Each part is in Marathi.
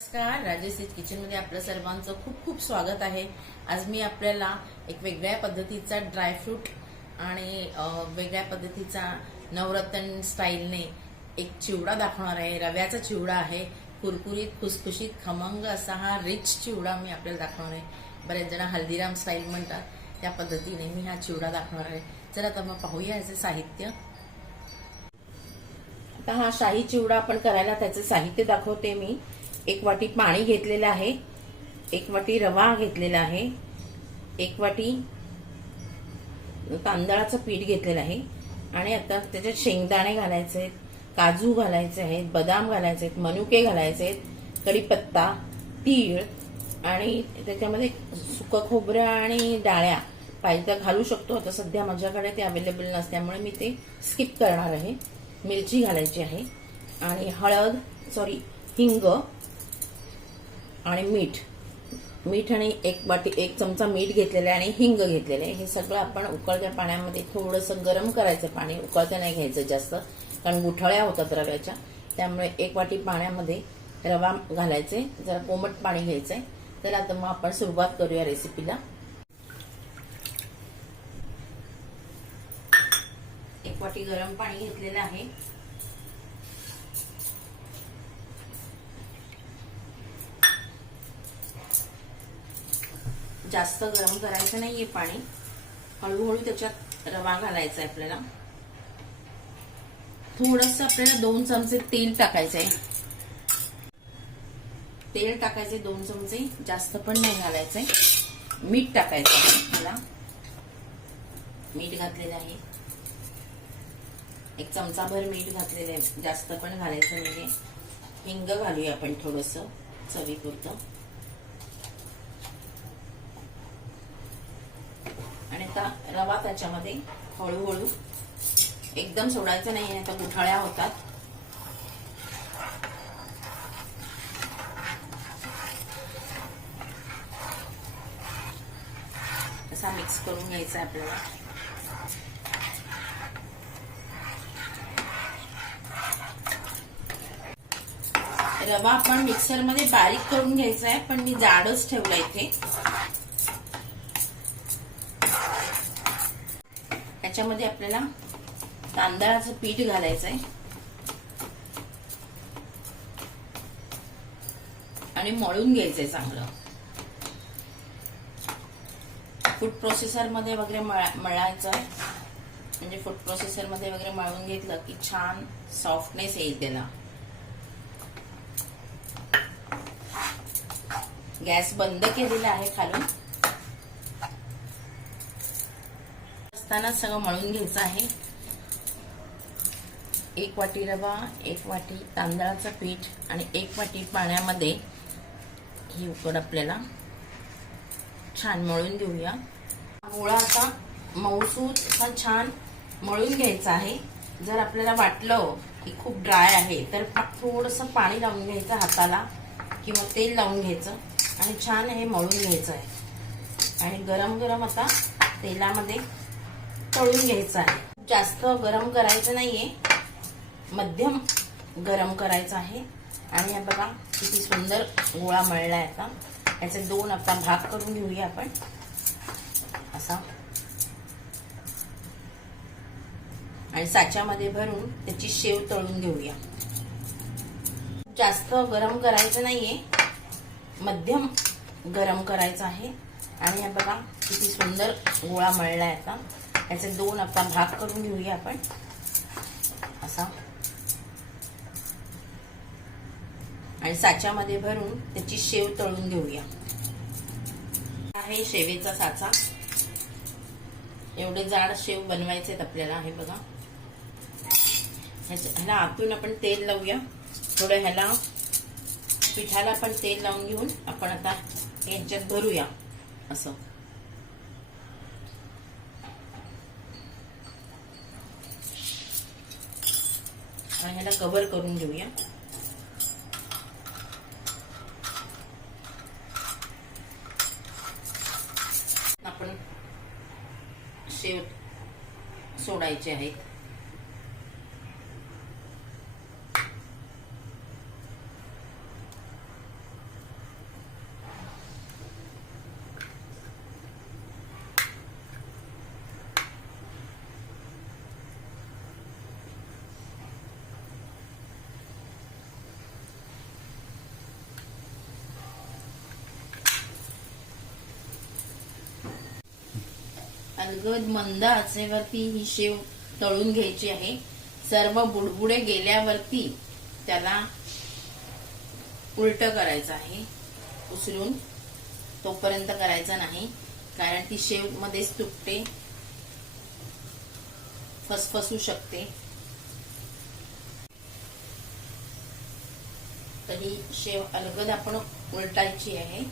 नमस्कार, राजेश किचन मध्ये आपलं सर्वांचं खूप खूप स्वागत आहे। आज मी आपल्याला एक वेगळ्या पद्धतीचा ड्रायफ्रूट आणि वेगळ्या पद्धतीचा नवरत्न स्टाईलने एक चिवडा दाखवणार आहे। रव्याचा चिवडा आहे, कुरकुरीत खुसखुशीत खमंग असा हा रिच चिवडा मी आपल्याला दाखवणार आहे। बरेच जण हल्दीराम स्टाईल म्हणतात, त्या पद्धतीने मी हा चिवडा दाखवणार आहे। चला तर मग पाहूया याचे साहित्य। आता हा शाही चिवडा आपण करायला त्याचे साहित्य दाखवते मी। एक वाटी पाणी घेतलेलं आहे, एक वाटी रवा घेतलेला आहे, एक वाटी तांदळाचं पीठ घेतलेलं आहे आणि आता त्याच्यात शेंगदाणे घालायचे आहेत, काजू घालायचे आहेत, बदाम घालायचे आहेत, मनुके घालायचे आहेत, कढीपत्ता, तीळ आणि त्याच्यामध्ये सुकं खोबरं आणि डाळ्या पाहिजे तर घालू शकतो। आता सध्या माझ्याकडे ते अवेलेबल नसल्यामुळे मी ते स्किप करणार आहे। मिरची घालायची आहे आणि हिंग आणि मीठ आणि एक चमचा मीठ घेतलेला आहे आणि हिंग घेतलेले आहे। हे सगळं आपण उकळत्या पाण्यामध्ये थोडंसं गरम करायचं। पाणी उकळतं नाही घ्यायचं जास्त, कारण गुठळ्या होतात रव्याच्या, त्यामुळे एक वाटी पाण्यामध्ये रवा घालायचे, जरा कोमट पाणी घ्यायचंय। तर आता मग आपण सुरुवात करूया रेसिपीला। एक वाटी गरम पाणी घेतलेलं आहे, जास्त गरम करायचं नाहीये पाणी, हळूहळू त्याच्यात रवा घालायचा आहे आपल्याला। थोडंसं आपल्याला 2 चमचे तेल टाकायचंय, तेल टाकायचे 2 चमचे, जास्त पण नाही घालायचंय। मीठ टाकायचं आहे, मला मीठ घातलेलं आहे, 1 चमचाभर मीठ घातलेलं आहे, जास्त पण घालायचं नाहीये। हिंग घालूया आपण थोडंसं चवीपुरतं आणि आता रवा त्याच्यामध्ये हळूहळू, एकदम सोडायचं नाही, आता गुठळ्या होतात। असा मिक्स करून घ्यायचा आपल्याला। रवा आपण मिक्सर मध्ये बारीक करून घ्यायचा आहे, पण मी जाडच ठेवला इथे। त्याच्यामध्ये आपल्याला तांदळाचं पीठ घालायचंय आणि मळून घ्यायचंय चांगलं। फूड प्रोसेसर मध्ये वगैरे मळायचं आहे, म्हणजे फूड प्रोसेसर मध्ये वगैरे मळून घेतलं की छान सॉफ्टनेस येईल त्याला। गॅस बंद केलेला आहे खालून। असताना सगळं मळून घ्यायचं आहे। 1 वाटी रवा, 1 वाटी तांदळाचं पीठ आणि 1 वाटी पाण्यामध्ये ही उकड आपल्याला छान मळून घेऊया। गोळा आता मऊसूत असा छान मळून घ्यायचा आहे। जर आपल्याला वाटलं की खूप ड्राय आहे तर थोडंसं पाणी लावून घ्यायचं हाताला किंवा तेल लावून घ्यायचं आणि छान हे मळून घ्यायचं आहे आणि गरम गरम आता तेलामध्ये तळून घ्यायचं आहे। जास्त गरम करायचं नाहीये, मध्यम गरम करायचं आहे। आणि हे बघा किती सुंदर गोळा मळलाय। आता याचे 2 आता भाग करून घेऊया आपण असा, आणि साच्यामध्ये भरून त्याची शेव तळून घेऊया। जास्त गरम करायचं नाहीये, मध्यम गरम करायचं आहे। आणि हे बघा किती सुंदर गोळा मळलाय। आता याचे 2 आता भाग करून घेऊया आपण असा, आणि साच्यामध्ये भरून त्याची शेव तळून घेऊया। आहे शेवेचा साचा, एवढे जाड शेव बनवायचे आहेत आपल्याला। हे बघा, ह्याला आतून आपण तेल लावूया थोडं, ह्याला पिठाला पण तेल लावून घेऊन आपण आता यांच्यात भरूया असं। आणि ह्याला कव्हर करून घेऊया। आपण शेव सोडायचे आहेत। अलगद मंद आचेवरती ही शेव तळून घ्यायची आहे. सर्व बुडबुडे गेल्यावरती त्याला उलट करायचं आहे. उचलून तोपर्यंत करायचं नाही, कारण ती शेव मध्येच तुटते, फसफसू शकते. तर ही शेव अलगद आपण उलटायची आहे.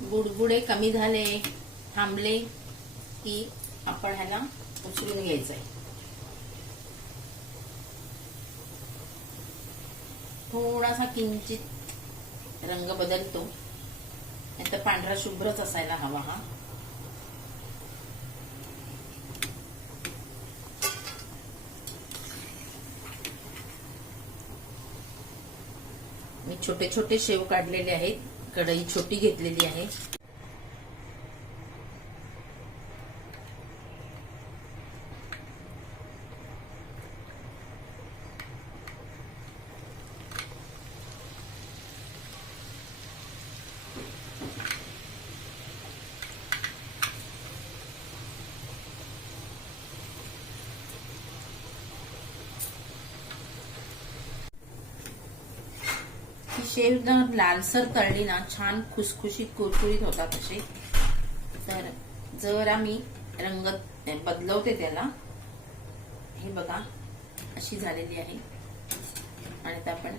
बुडबुडे कमी झाले, थांबले की आपण ह्याला उचलून घ्यायचंय. थोडासा किंचित रंग बदलतो, नाही तर पांढरा शुभ्रच असायला हवा हा. मी छोटे छोटे शेव काढलेले आहेत. कढई छोटी घेतलेली आहे. शेव जर लालसर तळली ना, छान खुसखुशीत कुरकुरीत होतात असे. तर जर आम्ही रंग बदलवते त्याला, हे बघा अशी झालेली आहे. आणि आता आपण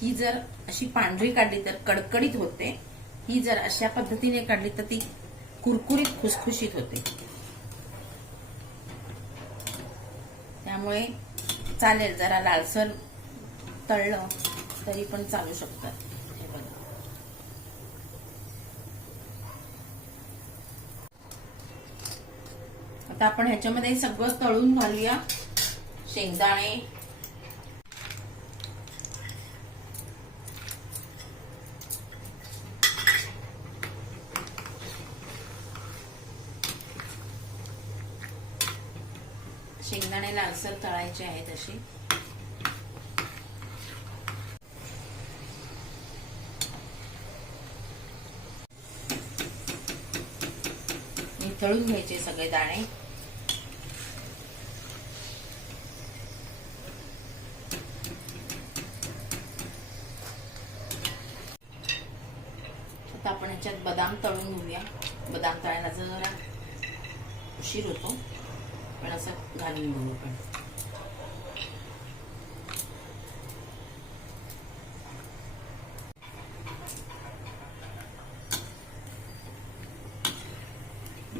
ही जर अशी पांढरी काढली तर कडकडीत होते. ही जर अशा पद्धतीने काढली तर ती कुरकुरीत खुसखुशीत होते. त्यामुळे चालेल, जरा लालसर तळलं तरी पण चालू शकतात. हे बघा. आता आपण ह्याच्यामध्ये सगळं तळून घालूया. शेंगदाणे, शेंगदाणे लालसर तळायचे आहेत असे. तळून घ्यायचे सगळे दाणे. आता आपण ह्याच्यात बदाम तळून घेऊया. बदाम तळायला जरा उशीर होतो, पण असं घालून घेऊ आपण.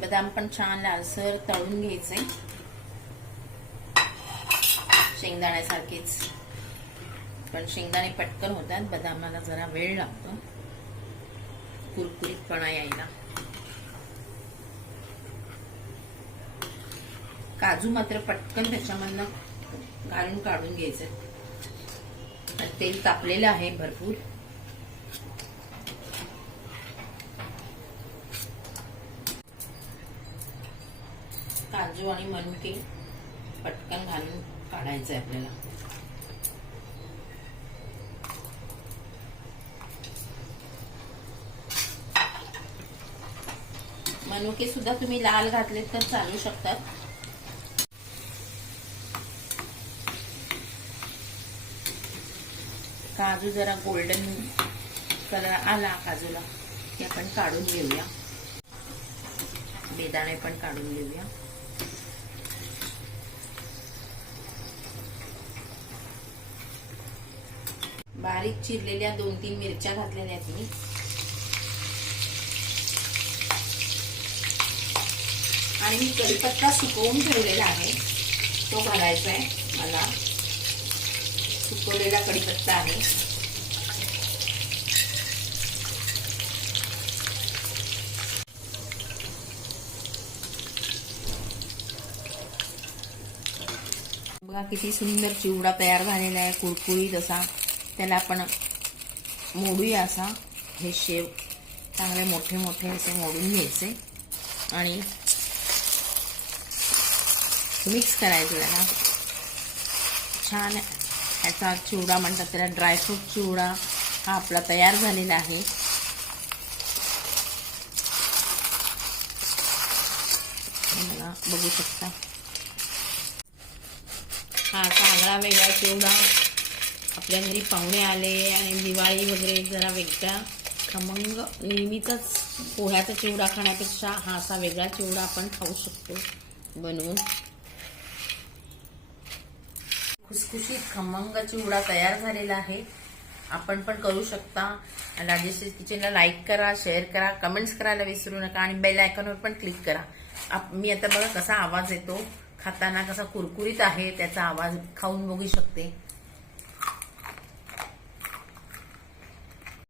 बदाम पण छान लालसर तळून घ्यायचे, शेंगदाण्यासारखेच. पण शेंगदाणे पटकन होतात, बदामाला जरा वेळ लागतो कुरकुरीतपणा यायला. काजू मात्र पटकन त्याच्यामधनं घालून काढून घ्यायचे. तेल तापलेलं आहे भरपूर. काजू आणि मनुके पटकन घालून काढायचंय आपल्याला. मनुके सुद्धा तुम्ही लाल घातले तर चालू शकतात. काजू जरा गोल्डन कलर आला काजूला की आपण काढून घेऊया. बेदाणे पण काढून घेऊया. बारीक चिरलेल्या 2-3 मिरच्या घातलेल्या आहेत मी. आणि मी कढीपत्ता सुकवून ठेवलेला आहे, तो घालायचा आहे मला. सुकवलेला कढीपत्ता आहे. बघा किती सुंदर चिवडा तयार झालेला आहे, कुरकुरीत असा. त्याला आपण मोडूया असा. हे शेव चांगले मोठे मोठे असे मोडून घ्यायचे आणि मिक्स करायचे त्याला. छान ह्याचा चिवडा म्हणतात त्याला, ड्रायफ्रूट चिवडा हा आपला तयार झालेला आहे. मला बघू शकता हा असा आगळा वेगळा चिवडा. आपल्या घरी पाहुणे आले आणि दिवाळी वगैरे जरा वेगळा खमंग, नेहमीचाच पोह्याचा चिवडा खाण्यापेक्षा हा असा वेगळा चिवडा आपण खाऊ शकतो बनवून. खुसखुशीत खमंग चिवडा तयार झालेला आहे. आपण पण करू शकता. राजेश्री किचनला लाईक करा, शेअर करा, कमेंट्स करायला विसरू नका आणि बेल आयकॉनवर पण क्लिक करा. मी आता बघा कसा आवाज येतो खाताना, कसा कुरकुरीत आहे त्याचा आवाज, खाऊन बघू शकते.